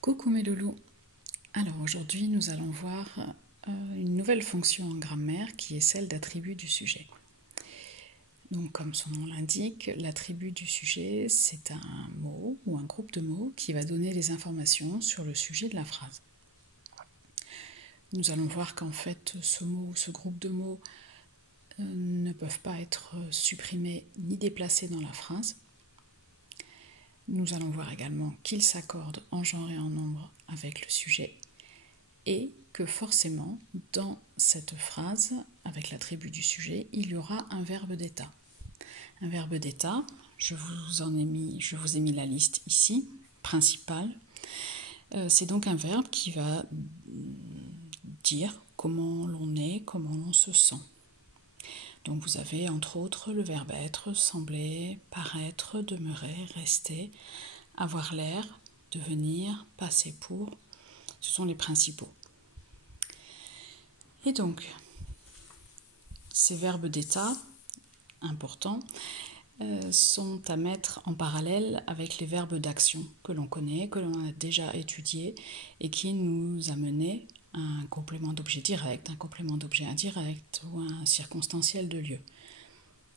Coucou mes loulous. Alors aujourd'hui nous allons voir une nouvelle fonction en grammaire qui est celle d'attribut du sujet. Donc comme son nom l'indique, l'attribut du sujet c'est un mot ou un groupe de mots qui va donner des informations sur le sujet de la phrase. Nous allons voir qu'en fait ce mot ou ce groupe de mots ne peuvent pas être supprimés ni déplacés dans la phrase. Nous allons voir également qu'ils s'accordent en genre et en nombre avec le sujet et que forcément, dans cette phrase, avec l'attribut du sujet, il y aura un verbe d'état. Un verbe d'état, je vous ai mis la liste ici, principale. C'est donc un verbe qui va dire comment l'on est, comment l'on se sent. Donc vous avez entre autres le verbe être, sembler, paraître, demeurer, rester, avoir l'air, devenir, passer pour. Ce sont les principaux. Et donc, ces verbes d'état importants sont à mettre en parallèle avec les verbes d'action que l'on connaît, que l'on a déjà étudiés et qui nous a mené à un complément d'objet direct, un complément d'objet indirect ou un circonstanciel de lieu.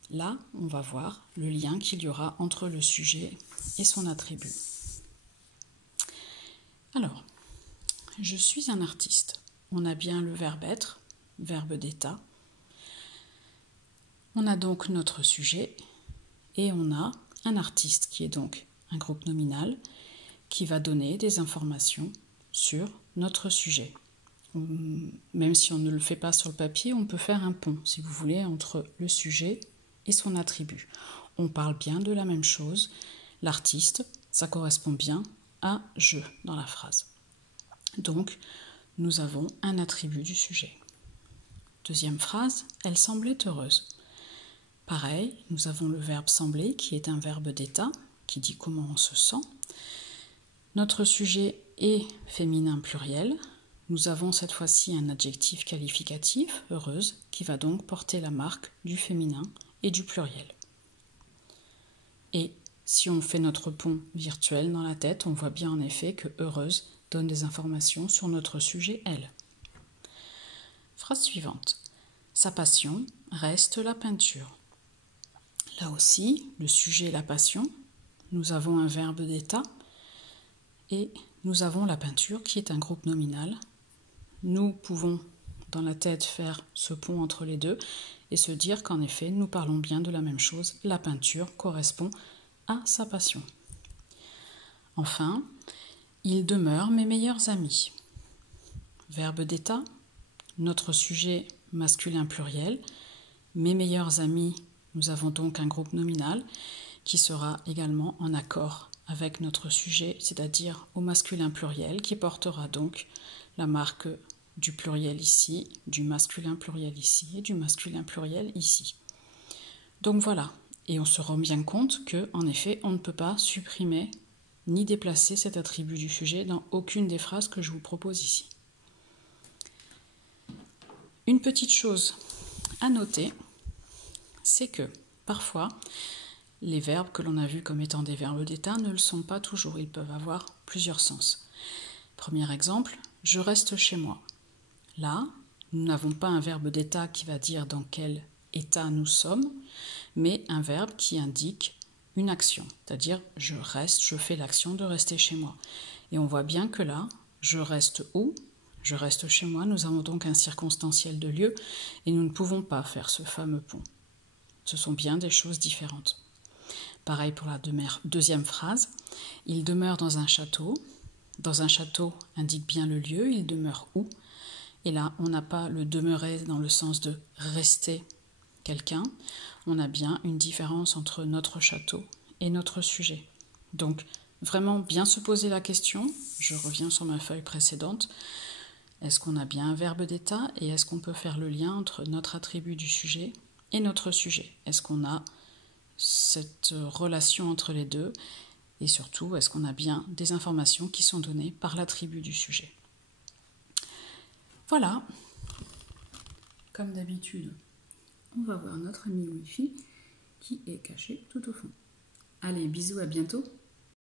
Là, on va voir le lien qu'il y aura entre le sujet et son attribut. Alors, je suis un artiste. On a bien le verbe être, verbe d'état. On a donc notre sujet et on a un artiste qui est donc un groupe nominal qui va donner des informations sur notre sujet. Même si on ne le fait pas sur le papier, on peut faire un pont, si vous voulez, entre le sujet et son attribut. On parle bien de la même chose. L'artiste, ça correspond bien à « je » dans la phrase. Donc, nous avons un attribut du sujet. Deuxième phrase, elle semblait heureuse. Pareil, nous avons le verbe sembler qui est un verbe d'état, qui dit comment on se sent. Notre sujet est féminin pluriel. Nous avons cette fois-ci un adjectif qualificatif, heureuse, qui va donc porter la marque du féminin et du pluriel. Et si on fait notre pont virtuel dans la tête, on voit bien en effet que heureuse donne des informations sur notre sujet, elle. Phrase suivante. Sa passion reste la peinture. Là aussi, le sujet est la passion. Nous avons un verbe d'état et nous avons la peinture qui est un groupe nominal. Nous pouvons dans la tête faire ce pont entre les deux et se dire qu'en effet, nous parlons bien de la même chose. La peinture correspond à sa passion. Enfin, ils demeurent mes meilleurs amis. Verbe d'état, notre sujet masculin pluriel. Mes meilleurs amis, nous avons donc un groupe nominal qui sera également en accord avec notre sujet, c'est-à-dire au masculin pluriel, qui portera donc la marque du pluriel ici, du masculin pluriel ici et du masculin pluriel ici. Donc voilà, et on se rend bien compte qu'en effet, on ne peut pas supprimer ni déplacer cet attribut du sujet dans aucune des phrases que je vous propose ici. Une petite chose à noter, c'est que parfois, les verbes que l'on a vus comme étant des verbes d'état ne le sont pas toujours, ils peuvent avoir plusieurs sens. Premier exemple, je reste chez moi. Là, nous n'avons pas un verbe d'état qui va dire dans quel état nous sommes, mais un verbe qui indique une action, c'est-à-dire je reste, je fais l'action de rester chez moi. Et on voit bien que là, je reste où ? Je reste chez moi, nous avons donc un circonstanciel de lieu et nous ne pouvons pas faire ce fameux pont. Ce sont bien des choses différentes. Pareil pour la deuxième phrase, il demeure dans un château. Dans un château indique bien le lieu, il demeure où ? Et là, on n'a pas le demeurer dans le sens de rester quelqu'un. On a bien une différence entre notre château et notre sujet. Donc, vraiment bien se poser la question, je reviens sur ma feuille précédente, est-ce qu'on a bien un verbe d'état et est-ce qu'on peut faire le lien entre notre attribut du sujet et notre sujet ? Est-ce qu'on a cette relation entre les deux et surtout, est-ce qu'on a bien des informations qui sont données par l'attribut du sujet ? Voilà, comme d'habitude, on va voir notre ami Wi-Fi qui est caché tout au fond. Allez, bisous, à bientôt.